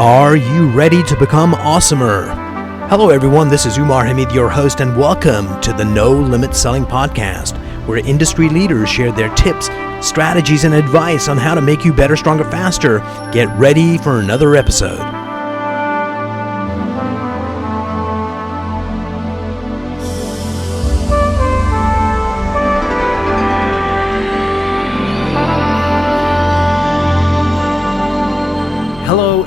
Are you ready to become awesomer? Hello everyone, this is Umar Hamid, your host, and welcome to the No Limit Selling Podcast, where industry leaders share their tips, strategies, and advice on how to make you better, stronger, faster. Get ready for another episode.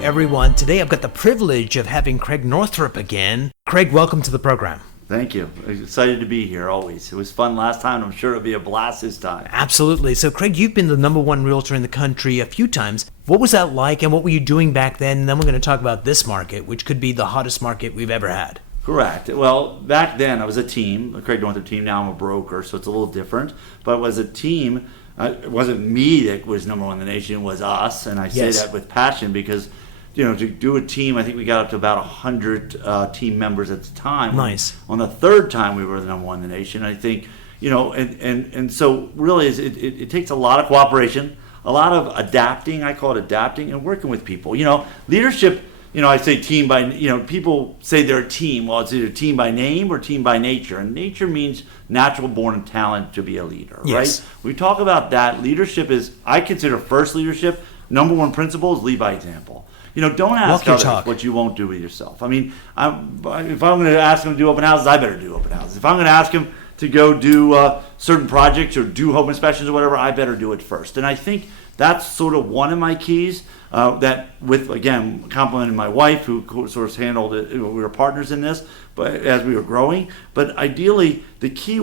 Everyone, today I've got the privilege of having Creig Northrop again. Creig, welcome to the program. Thank you. I'm excited to be here always. It was fun last time. I'm sure it'll be a blast this time. Absolutely. So Creig, you've been the number one realtor in the country a few times. What was that like and what were you doing back then? And then we're going to talk about this market, which could be the hottest market we've ever had. Correct. Well, back then I was a team, a Creig Northrop team. Now I'm a broker, so it's a little different. But it was a team. It wasn't me that was number one in the nation. It was us. And I say that with passion because to do a team, I think we got up to about 100 team members at the time. Nice. On the third time, we were the number one in the nation. I think, and so really it takes a lot of cooperation, a lot of adapting. I call it adapting and working with people. Leadership. I say team by. People say they're a team. Well, it's either team by name or team by nature. And nature means natural born talent to be a leader. Yes. Right. We talk about that. Leadership is. I consider first leadership. Number one principle is lead by example. Don't ask others what you won't do with yourself. I mean, if I'm going to ask them to do open houses, I better do open houses. If I'm going to ask them to go do certain projects or do home inspections or whatever, I better do it first. And I think that's sort of one of my keys that with, again, complimenting my wife who sort of handled it. We were partners in this but as we were growing. But ideally, the key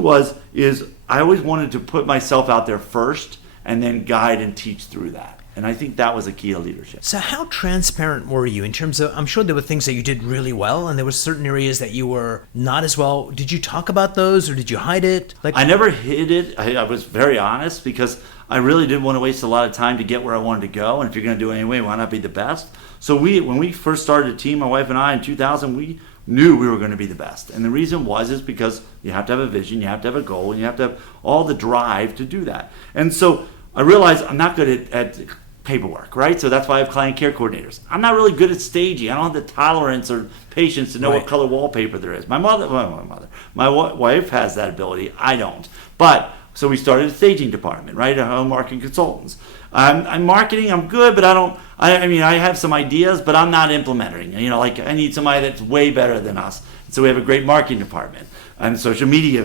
is I always wanted to put myself out there first and then guide and teach through that. And I think that was a key to leadership. So how transparent were you in terms of, I'm sure there were things that you did really well and there were certain areas that you were not as well. Did you talk about those or did you hide it? I never hid it. I was very honest because I really didn't want to waste a lot of time to get where I wanted to go. And if you're going to do it anyway, why not be the best? So when we first started a team, my wife and I in 2000, we knew we were going to be the best. And the reason is because you have to have a vision, you have to have a goal, and you have to have all the drive to do that. And so I realized I'm not good at paperwork, right? So that's why I have client care coordinators. I'm not really good at staging. I don't have the tolerance or patience to know what color wallpaper there is. My wife has that ability. I don't. But so we started a staging department, right? Home marketing consultants. I'm marketing. I'm good, but I don't. I mean, I have some ideas, but I'm not implementing. I need somebody that's way better than us. So we have a great marketing department and social media,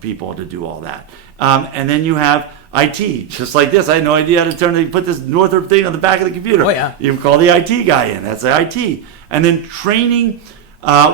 people to do all that. And then you have IT, just like this. I had no idea how to put this Northrop thing on the back of the computer. Oh, yeah. You call the IT guy in. That's the IT. And then training.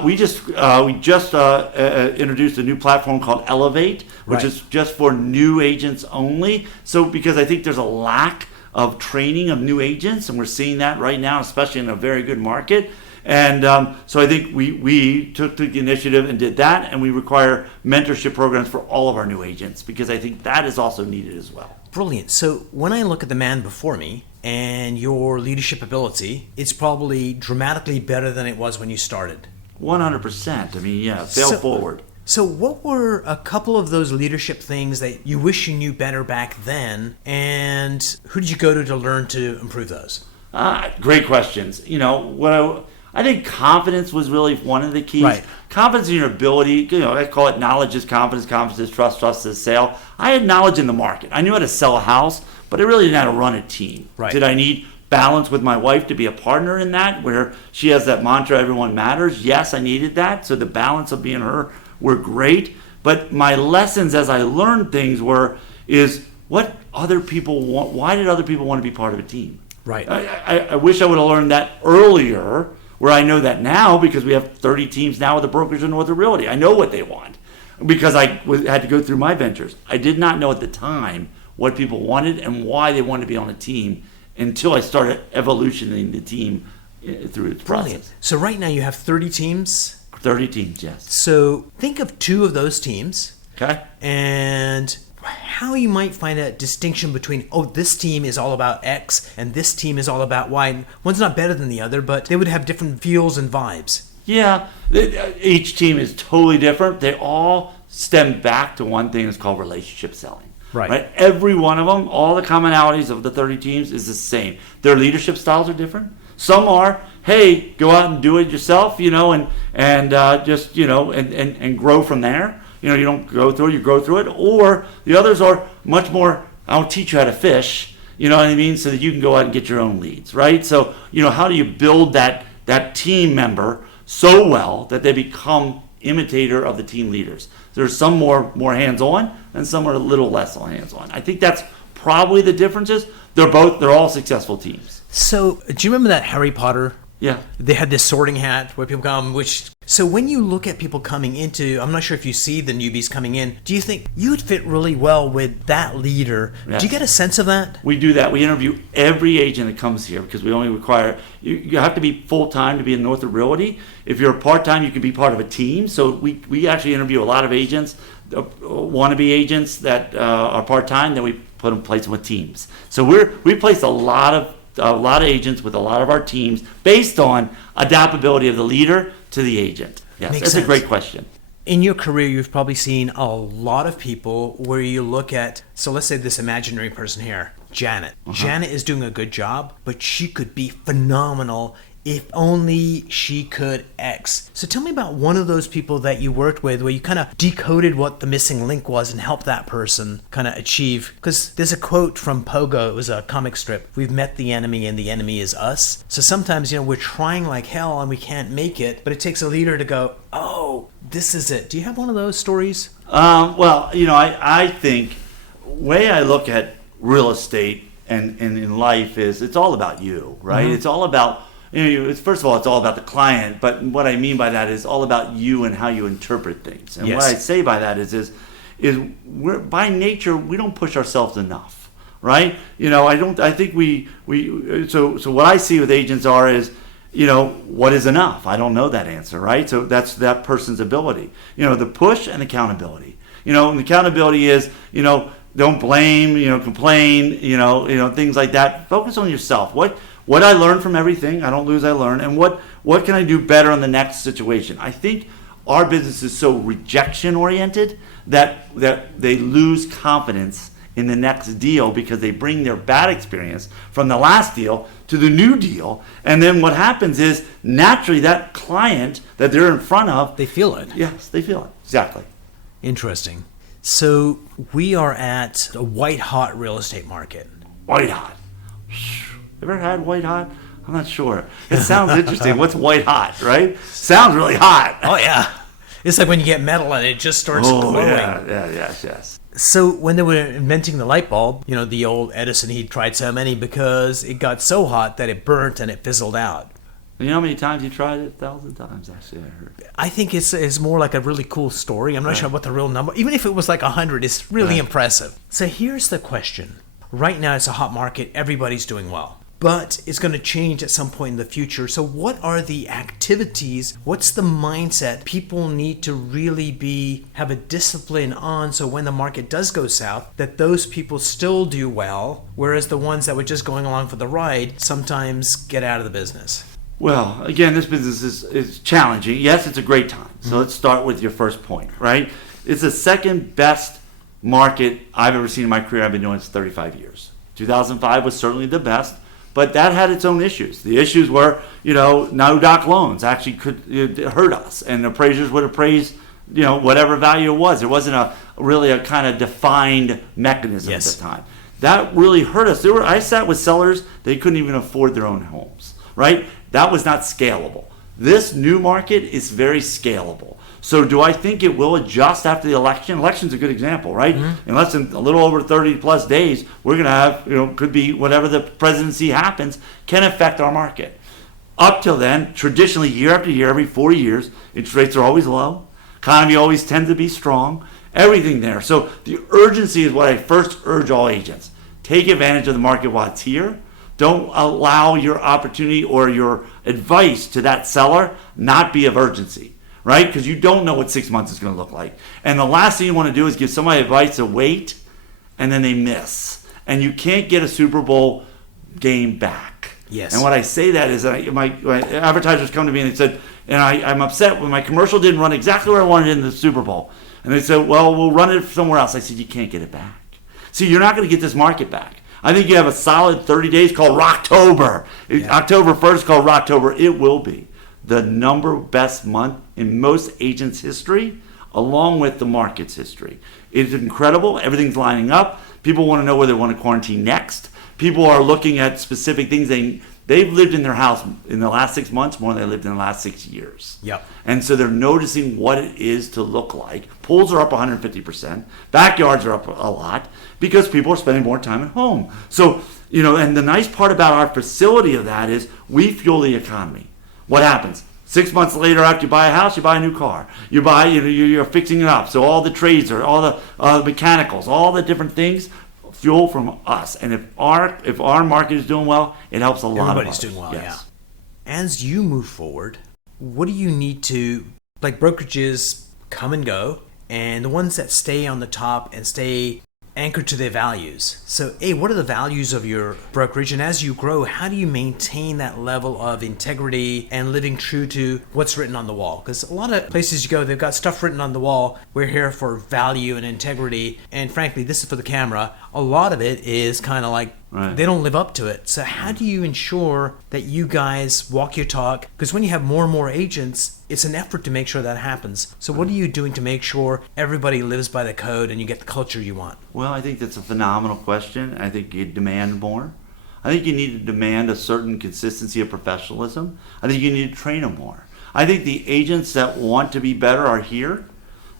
We just introduced a new platform called Elevate, which is just for new agents only. So because I think there's a lack of training of new agents, and we're seeing that right now, especially in a very good market. And so I think we took the initiative and did that, and we require mentorship programs for all of our new agents because I think that is also needed as well. Brilliant. So when I look at the man before me and your leadership ability, it's probably dramatically better than it was when you started. 100%. I mean, fail forward. So what were a couple of those leadership things that you wish you knew better back then, and who did you go to learn to improve those? Great questions. I think confidence was really one of the keys. Right. Confidence in your ability, I call it knowledge is confidence, confidence is trust, trust is sale. I had knowledge in the market. I knew how to sell a house, but I really didn't know how to run a team. Right. Did I need balance with my wife to be a partner in that, where she has that mantra, everyone matters? Yes, I needed that. So the balance of being her were great. But my lessons as I learned things is what other people want. Why did other people want to be part of a team? Right. I wish I would have learned that earlier, where I know that now because we have 30 teams now with the brokers in Northrop Realty. I know what they want because I had to go through my ventures. I did not know at the time what people wanted and why they wanted to be on a team until I started evolutioning the team through its process. So right now you have 30 teams? 30 teams, yes. So think of two of those teams. Okay. And how you might find a distinction between, this team is all about X and this team is all about Y. One's not better than the other, but they would have different feels and vibes. Yeah, each team is totally different. They all stem back to one thing that's called relationship selling. Right. Every one of them, all the commonalities of the 30 teams is the same. Their leadership styles are different. Some are, hey, go out and do it yourself, and just, and grow from there. You don't go through it, you grow through it. Or the others are much more, I'll teach you how to fish, you know what I mean, so that you can go out and get your own leads, right? So, how do you build that team member so well that they become imitator of the team leaders? There's some more hands-on and some are a little less hands-on. I think that's probably the differences. They're all successful teams. So, do you remember that Harry Potter? Yeah. They had this sorting hat where people come, so when you look at people coming into, I'm not sure if you see the newbies coming in, do you think you would fit really well with that leader? Yes. Do you get a sense of that? We do that. We interview every agent that comes here because we only require, you have to be full-time to be in Northrop Realty. If you're part-time, you can be part of a team. So we actually interview a lot of agents, wannabe agents that are part-time, then we place them with teams. So we place a lot of agents with a lot of our teams based on adaptability of the leader to the agent. Yes, Makes that's sense. a great question. In your career, you've probably seen a lot of people where you look at, so let's say this imaginary person here, Janet. Janet is doing a good job, but she could be phenomenal if only she could X. So tell me about one of those people that you worked with where you kind of decoded what the missing link was and helped that person kind of achieve. Because there's a quote from Pogo, it was a comic strip, we've met the enemy and the enemy is us. So sometimes, we're trying like hell and we can't make it, but it takes a leader to go, oh, this is it. Do you have one of those stories? Well, I think the way I look at real estate and in life is it's all about you, right? It's all about, first of all, it's all about the client, but what I mean by that is all about you and how you interpret things. And what I say by that is we're, by nature, we don't push ourselves enough, right? I think so what I see with agents is, what is enough? I don't know that answer, right? So that's that person's ability. The push and accountability. And accountability is, don't blame, complain, things like that. Focus on yourself. What I learn from everything, I don't lose, I learn. And what can I do better in the next situation? I think our business is so rejection oriented that they lose confidence in the next deal because they bring their bad experience from the last deal to the new deal. And then what happens is naturally that client that they're in front of, they feel it. Yes, they feel it. Exactly. Interesting. So we are at a white hot real estate market. White hot. Ever had white hot? I'm not sure. It sounds interesting. What's white hot, right? Sounds really hot. Oh, yeah. It's like when you get metal and it just starts glowing. Yes. So when they were inventing the light bulb, the old Edison, he tried so many because it got so hot that it burnt and it fizzled out. You know how many times you tried it? 1,000 times, actually, I heard. I think it's more like a really cool story. I'm not sure what the real number, even if it was like 100, it's really impressive. So here's the question. Right now it's a hot market. Everybody's doing well. But it's going to change at some point in the future. So what are the activities? What's the mindset people need to really have a discipline on so when the market does go south, that those people still do well, whereas the ones that were just going along for the ride sometimes get out of the business? Well, again, this business is challenging. Yes, it's a great time. So let's start with your first point, right? It's the second best market I've ever seen in my career. I've been doing this 35 years. 2005 was certainly the best. But that had its own issues. The issues were, no-doc loans actually could hurt us, and appraisers would appraise, whatever value it was. There wasn't really a kind of defined mechanism at the time. That really hurt us. I sat with sellers, they couldn't even afford their own homes, right? That was not scalable. This new market is very scalable. So do I think it will adjust after the election? Election's a good example, right? In less than a little over 30 plus days, we're going to have, could be whatever the presidency happens, can affect our market. Up till then, traditionally, year after year, every 4 years, interest rates are always low. Economy always tends to be strong. Everything there. So the urgency is what I first urge all agents. Take advantage of the market while it's here. Don't allow your opportunity or your advice to that seller not be of urgency. Right? Because you don't know what 6 months is going to look like. And the last thing you want to do is give somebody advice to wait, and then they miss. And you can't get a Super Bowl game back. Yes. And what I say that is my advertisers come to me and they said, and I'm upset when my commercial didn't run exactly where I wanted it in the Super Bowl. And they said, well, we'll run it somewhere else. I said, you can't get it back. See, you're not going to get this market back. I think you have a solid 30 days called Rocktober. Yeah. October 1st called Rocktober. It will be the number best month in most agents' history, along with the market's history. It's incredible. Everything's lining up. People want to know where they want to quarantine next. People are looking at specific things. They've lived in their house in the last 6 months more than they lived in the last 6 years. Yep. And so they're noticing what it is to look like. Pools are up 150%. Backyards are up a lot because people are spending more time at home. So, and the nice part about our facility of that is we fuel the economy. What happens? 6 months later, after you buy a house, you buy a new car. You're fixing it up. So all the trades are, all the mechanicals, all the different things, fuel from us. And if our market is doing well, it helps a lot. Everybody's doing well, yes. Yeah. As you move forward, what do you need to, like brokerages come and go, and the ones that stay on the top and stay anchored to their values. So, what are the values of your brokerage? And as you grow, how do you maintain that level of integrity and living true to what's written on the wall? Because a lot of places you go, they've got stuff written on the wall. We're here for value and integrity. And frankly, this is for the camera. A lot of it is kind of like they don't live up to it. So how do you ensure that you guys walk your talk? Because when you have more and more agents, it's an effort to make sure that happens. So what are you doing to make sure everybody lives by the code and you get the culture you want? Well, I think that's a phenomenal question. I think you demand more. I think you need to demand a certain consistency of professionalism. I think you need to train them more. I think the agents that want to be better are here.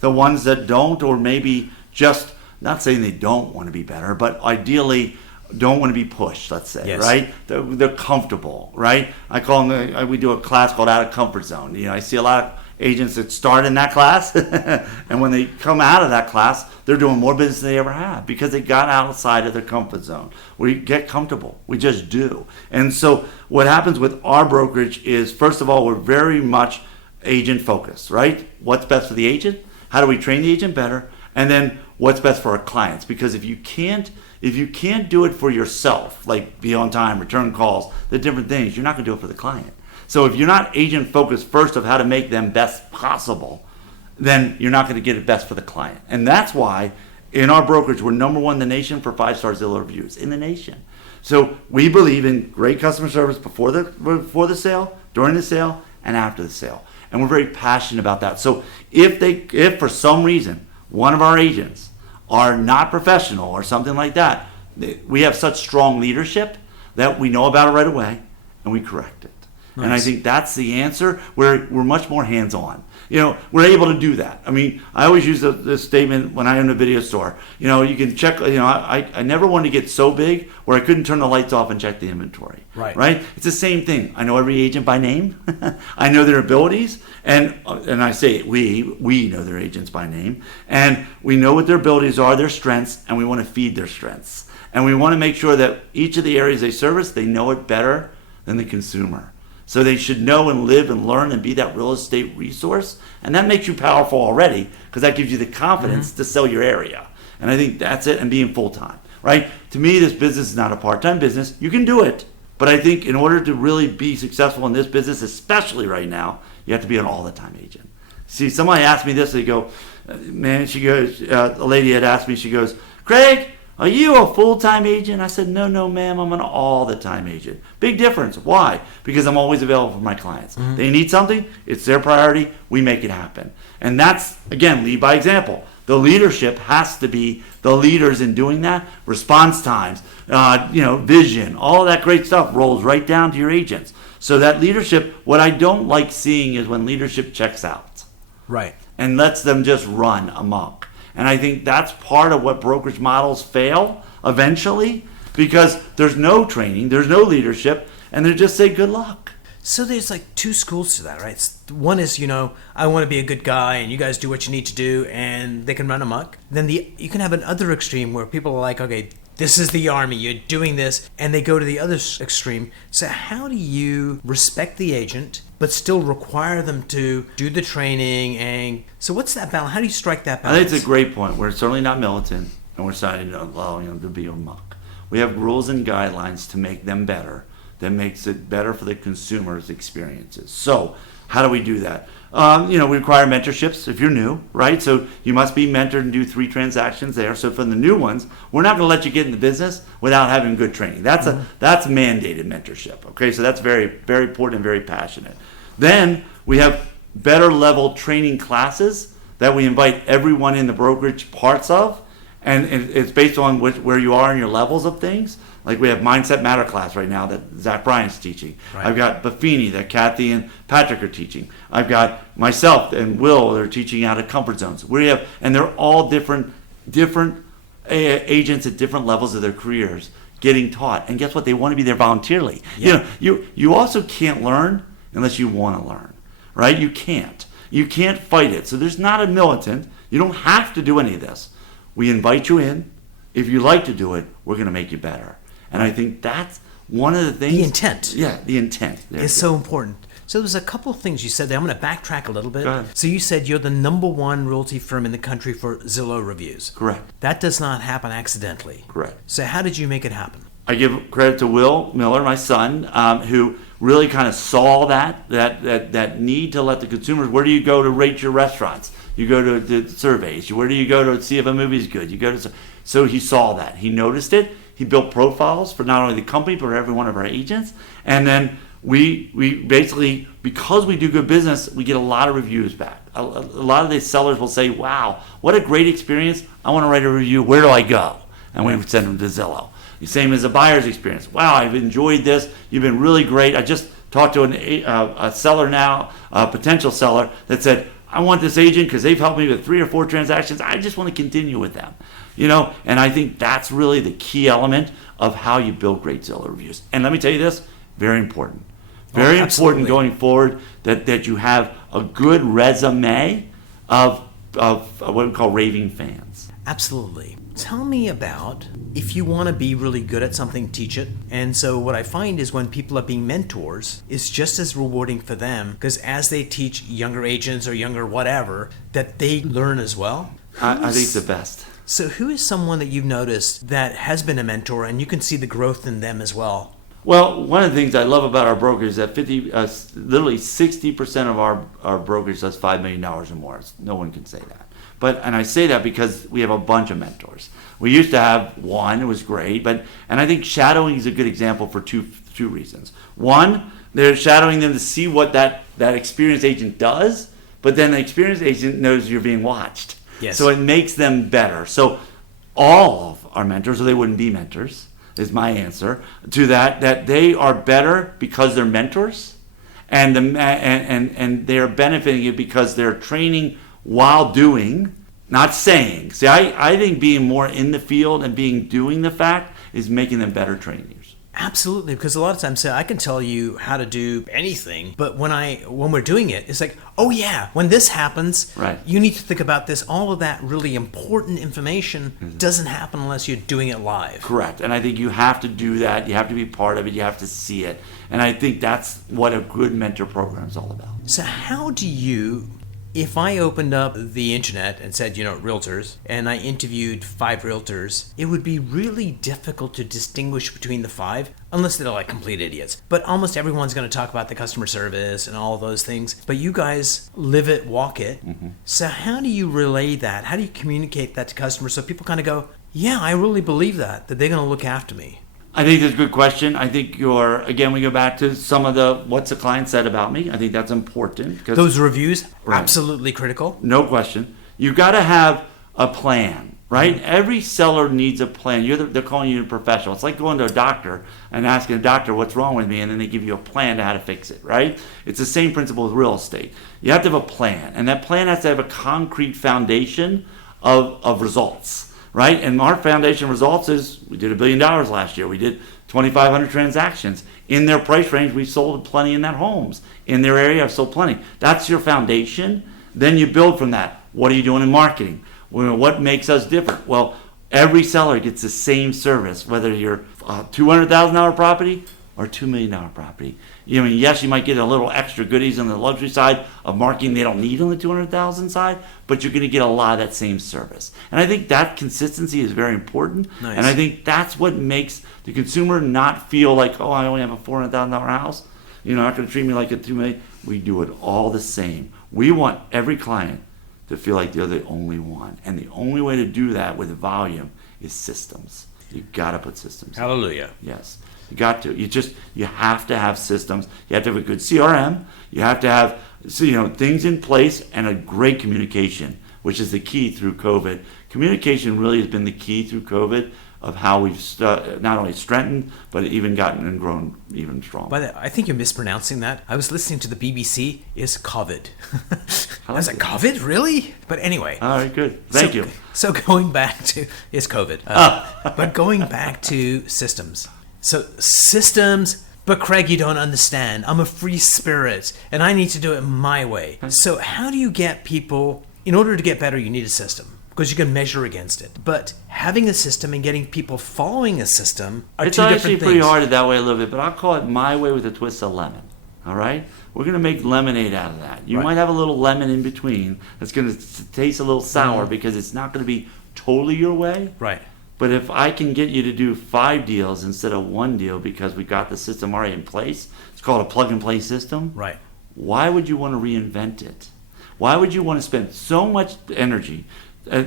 The ones that don't, or maybe just, not saying they don't want to be better, but ideally don't want to be pushed, let's say, right? They're comfortable, right? I call them, we do a class called Out of Comfort Zone. I see a lot of agents that start in that class, and when they come out of that class, they're doing more business than they ever have because they got outside of their comfort zone. We get comfortable. We just do. And so what happens with our brokerage is, first of all, we're very much agent focused, right? What's best for the agent? How do we train the agent better? And then what's best for our clients? Because if you can't do it for yourself, like be on time, return calls, the different things, you're not going to do it for the client. So if you're not agent focused first of how to make them best possible, then you're not going to get it best for the client. And that's why in our brokerage, we're number one in the nation for 5-star Zillow reviews in the nation. So we believe in great customer service before the sale, during the sale, and after the sale. And we're very passionate about that. So if for some reason one of our agents are not professional or something like that, we have such strong leadership that we know about it right away and we correct it. Nice. And I think that's the answer. We're much more hands-on. We're able to do that. I mean, I always use this statement when I own a video store. You can check, I never wanted to get so big where I couldn't turn the lights off and check the inventory. Right? It's the same thing. I know every agent by name. I know their abilities. And I say we know their agents by name. And we know what their abilities are, their strengths, and we want to feed their strengths. And we want to make sure that each of the areas they service, they know it better than the consumer. So they should know and live and learn and be that real estate resource. And that makes you powerful already because that gives you the confidence to sell your area. And I think that's it, and being full-time, right? To me, this business is not a part-time business. You can do it. But I think in order to really be successful in this business, especially right now, you have to be an all-the-time agent. See, somebody asked me this. They go, man, she goes, a lady had asked me, she goes, Creig, are you a full-time agent? I said, no, ma'am, I'm an all-the-time agent. Big difference. Why? Because I'm always available for my clients. They need something, it's their priority, we make it happen. And that's, again, lead by example. The leadership has to be the leaders in doing that. Response times, vision, all of that great stuff rolls right down to your agents. So that leadership, what I don't like seeing is when leadership checks out. Right. And lets them just run amok. And I think that's part of what brokerage models fail eventually because there's no training, there's no leadership, and they just say good luck. So there's like two schools to that, right? One is, I want to be a good guy and you guys do what you need to do and they can run amok. Then you can have another extreme where people are like, okay, this is the army, you're doing this, and they go to the other extreme. So how do you respect the agent but still require them to do the training? And so what's that balance? How do you strike that balance? I think it's a great point. We're certainly not militant, and we're starting to allow them to be amok. We have rules and guidelines to make them better that makes it better for the consumer's experiences. So How do we do that? We require mentorships if you're new, right? So you must be mentored and do 3 transactions there. So for the new ones, we're not going to let you get in the business without having good training. That's mandated mentorship. Okay, so that's very, very important and very passionate. Then we have better level training classes that we invite everyone in the brokerage parts of, and it's based on where you are in your levels of things. Like we have Mindset Matter class right now that Zach Bryan's teaching. Right. I've got Buffini that Kathy and Patrick are teaching. I've got myself and Will that are teaching out of comfort zones. And they're all different agents at different levels of their careers getting taught. And guess what? They want to be there voluntarily. Yeah. You also can't learn unless you want to learn, right? You can't fight it. So there's not a militant. You don't have to do any of this. We invite you in. If you like to do it, we're going to make you better. And I think that's one of the things. The intent. Yeah, the intent. Is so important. So there's a couple of things you said there. I'm going to backtrack a little bit. Go ahead. So you said you're the #1 realty firm in the country for Zillow reviews. Correct. That does not happen accidentally. Correct. So how did you make it happen? I give credit to Will Miller, my son, who really kind of saw that need to let the consumers. Where do you go to rate your restaurants? You go to the surveys. Where do you go to see if a movie's good? You go to. So he saw that. He noticed it. He built profiles for not only the company but for every one of our agents. And then we basically, because we do good business, we get a lot of reviews back. A lot of these sellers will say, "Wow, what a great experience! I want to write a review. Where do I go?" And we would send them to Zillow. The same as a buyer's experience. "Wow, I've enjoyed this. You've been really great. I just talked to a seller now, a potential seller, that said, I want this agent because they've helped me with 3 or 4 transactions. I just want to continue with them." And I think that's really the key element of how you build great Zillow reviews. And let me tell you this, very important. Very important going forward that you have a good resume of what we call raving fans. Absolutely. Tell me about, if you want to be really good at something, teach it. And so what I find is when people are being mentors, it's just as rewarding for them, because as they teach younger agents or younger whatever, that they learn as well. I think it's the best. So who is someone that you've noticed that has been a mentor and you can see the growth in them as well? Well, one of the things I love about our brokers is that literally 60% of our brokerage does $5 million or more. No one can say that. And I say that because we have a bunch of mentors. We used to have one, it was great, and I think shadowing is a good example for two reasons. One, they're shadowing them to see what that experienced agent does, but then the experienced agent knows you're being watched. Yes. So it makes them better. So all of our mentors, or they wouldn't be mentors, is my answer to that they are better because they're mentors, and they are benefiting it because they're training while doing, not saying. See, I think being more in the field and doing the fact is making them better trainers. Absolutely, because a lot of times I can tell you how to do anything, but when we're doing it, it's like, oh yeah, when this happens, right, you need to think about this. All of that really important information doesn't happen unless you're doing it live. Correct, and I think you have to do that. You have to be part of it. You have to see it, and I think that's what a good mentor program is all about. So how do you... If I opened up the internet and said, realtors, and I interviewed 5 realtors, it would be really difficult to distinguish between the 5, unless they're like complete idiots. But almost everyone's going to talk about the customer service and all of those things. But you guys live it, walk it. Mm-hmm. So how do you relay that? How do you communicate that to customers so people kind of go, yeah, I really believe that they're going to look after me? I think that's a good question. I think again, we go back to some of what's the client said about me. I think that's important. Those reviews, right, absolutely critical. No question. You got to have a plan, right? Mm-hmm. Every seller needs a plan. They're calling you a professional. It's like going to a doctor and asking a doctor what's wrong with me, and then they give you a plan to how to fix it, right? It's the same principle with real estate. You have to have a plan, and that plan has to have a concrete foundation of results. Right, and our foundation results is we did $1 billion last year. We did 2,500 transactions in their price range. We sold plenty in that homes in their area. I've sold plenty. That's your foundation. Then you build from that. What are you doing in marketing? What makes us different? Well, every seller gets the same service, whether you're a $200,000 property or $2 million property. Yes, you might get a little extra goodies on the luxury side of marketing they don't need on the $200,000 side, but you're going to get a lot of that same service. And I think that consistency is very important. Nice. And I think that's what makes the consumer not feel like, oh, I only have a $400,000 house. You're not going to treat me like a $2 million. we do it all the same. We want every client to feel like they're the only one. And the only way to do that with volume is systems. You got to put systems. Hallelujah. Yes. You got to. You have to have systems. You have to have a good CRM. You have to have things in place and a great communication, which is the key through COVID. Communication really has been the key through COVID of how we've not only strengthened, but even gotten and grown even stronger. But I think you're mispronouncing that. I was listening to the BBC. It's COVID. I was like, COVID? Really? But anyway. All right, good. Thank you. So going back to, it's COVID. But going back to systems. So systems, but Creig, you don't understand. I'm a free spirit, and I need to do it my way. So how do you get people, in order to get better, you need a system. Because you can measure against it. But having a system and getting people following a system are two different things. It's actually pretty hard that way a little bit, but I'll call it my way with a twist of lemon. All right? We're going to make lemonade out of that. You might have a little lemon in between that's going to taste a little sour because it's not going to be totally your way. Right. But if I can get you to do 5 deals instead of 1 deal because we got the system already in place, it's called a plug-and-play system. Right. Why would you want to reinvent it? Why would you want to spend so much energy?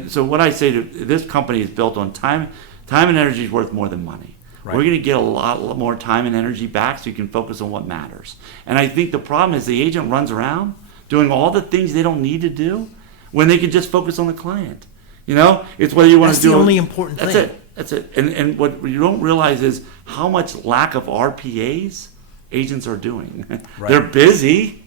So what I say to this company is built on time. Time and energy is worth more than money. Right. We're going to get a lot more time and energy back so you can focus on what matters. And I think the problem is the agent runs around doing all the things they don't need to do when they can just focus on the client. It's whether you want to do. That's the only important thing. That's it. And what you don't realize is how much lack of RPAs agents are doing. Right. They're busy,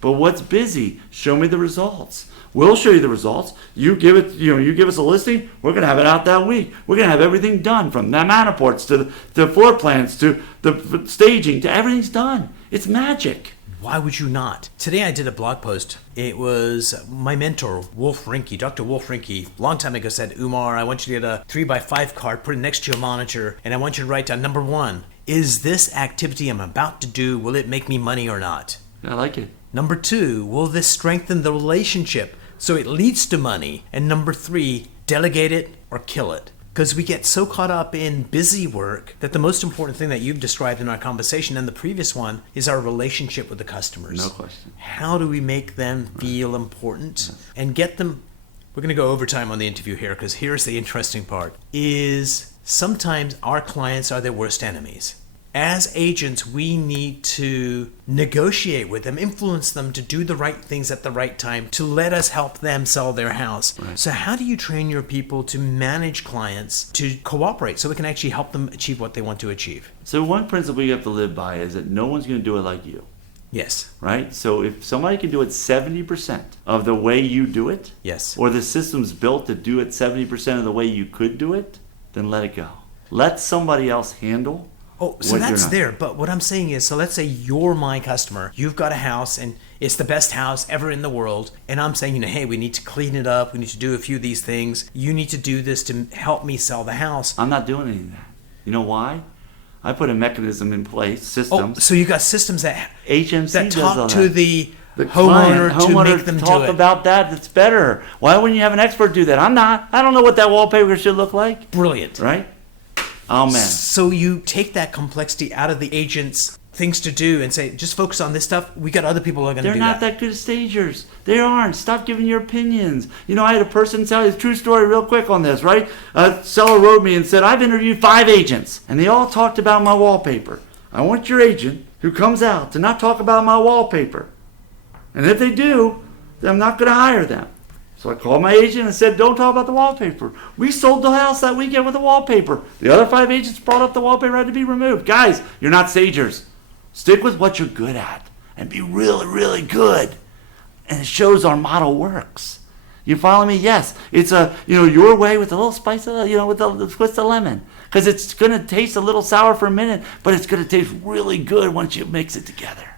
but what's busy? Show me the results. We'll show you the results. You give us a listing, we're going to have it out that week. We're going to have everything done from the Manaports to the floor plans to the staging to everything's done. It's magic. Why would you not? Today I did a blog post. It was my mentor, Wolf Rinke, Dr. Wolf Rinke, a long time ago said, Umar, I want you to get a 3x5 card, put it next to your monitor, and I want you to write down number 1. Is this activity I'm about to do, will it make me money or not? I like it. Number 2, will this strengthen the relationship so it leads to money? And number 3, delegate it or kill it. Because we get so caught up in busy work that the most important thing that you've described in our conversation and the previous one is our relationship with the customers. No question. How do we make them feel important and get them? We're going to go overtime on the interview here because here's the interesting part, is sometimes our clients are their worst enemies. As agents, we need to negotiate with them, influence them to do the right things at the right time, to let us help them sell their house. Right. So how do you train your people to manage clients to cooperate so we can actually help them achieve what they want to achieve? So one principle you have to live by is that no one's going to do it like you. Yes. Right? So if somebody can do it 70% of the way you do it, yes, or the system's built to do it 70% of the way you could do it, then let it go. Let somebody else handle. Oh, so that's there. But what I'm saying is, so let's say you're my customer. You've got a house and it's the best house ever in the world. And I'm saying, hey, we need to clean it up. We need to do a few of these things. You need to do this to help me sell the house. I'm not doing any of that. You know why? I put a mechanism in place, systems. Oh, so you got systems that HMC that talk does to the homeowner to make them talk do it. About that. That's better. Why wouldn't you have an expert do that? I'm not. I don't know what that wallpaper should look like. Brilliant. Right? Oh, man. So you take that complexity out of the agent's things to do and say, just focus on this stuff. We got other people who are going to do that. They're not that good stagers. They aren't. Stop giving your opinions. I had a person tell you a true story real quick on this, right? A seller wrote me and said, I've interviewed 5 agents, and they all talked about my wallpaper. I want your agent who comes out to not talk about my wallpaper. And if they do, then I'm not going to hire them. So I called my agent and said, don't talk about the wallpaper. We sold the house that weekend with the wallpaper. The other 5 agents brought up the wallpaper had to be removed. Guys, you're not stagers. Stick with what you're good at and be really, really good. And it shows our model works. You follow me? Yes. It's your way with a little spice of, with the twist of lemon. Because it's going to taste a little sour for a minute, but it's going to taste really good once you mix it together.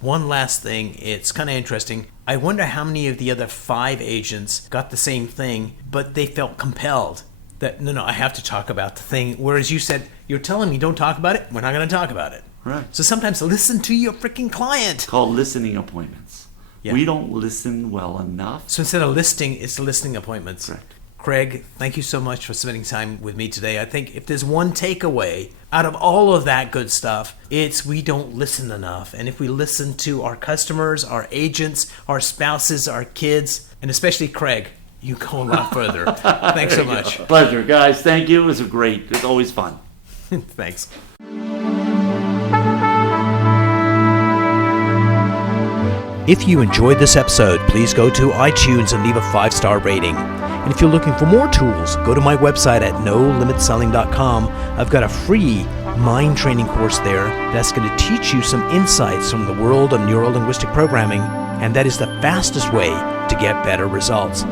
One last thing, it's kind of interesting. I wonder how many of the other 5 agents got the same thing, but they felt compelled that, no, I have to talk about the thing. Whereas you said, you're telling me don't talk about it, we're not going to talk about it. Right. So sometimes listen to your freaking client. It's called listening appointments. Yeah. We don't listen well enough. So instead of listing, it's listening appointments. Correct. Creig, thank you so much for spending time with me today. I think if there's one takeaway out of all of that good stuff, it's we don't listen enough. And if we listen to our customers, our agents, our spouses, our kids, and especially Creig, you go a lot further. Thanks so much. Pleasure, guys. Thank you. It was great. It's always fun. Thanks. If you enjoyed this episode, please go to iTunes and leave a 5-star rating. And if you're looking for more tools, go to my website at nolimitselling.com. I've got a free mind training course there that's going to teach you some insights from the world of neuro-linguistic programming, and that is the fastest way to get better results.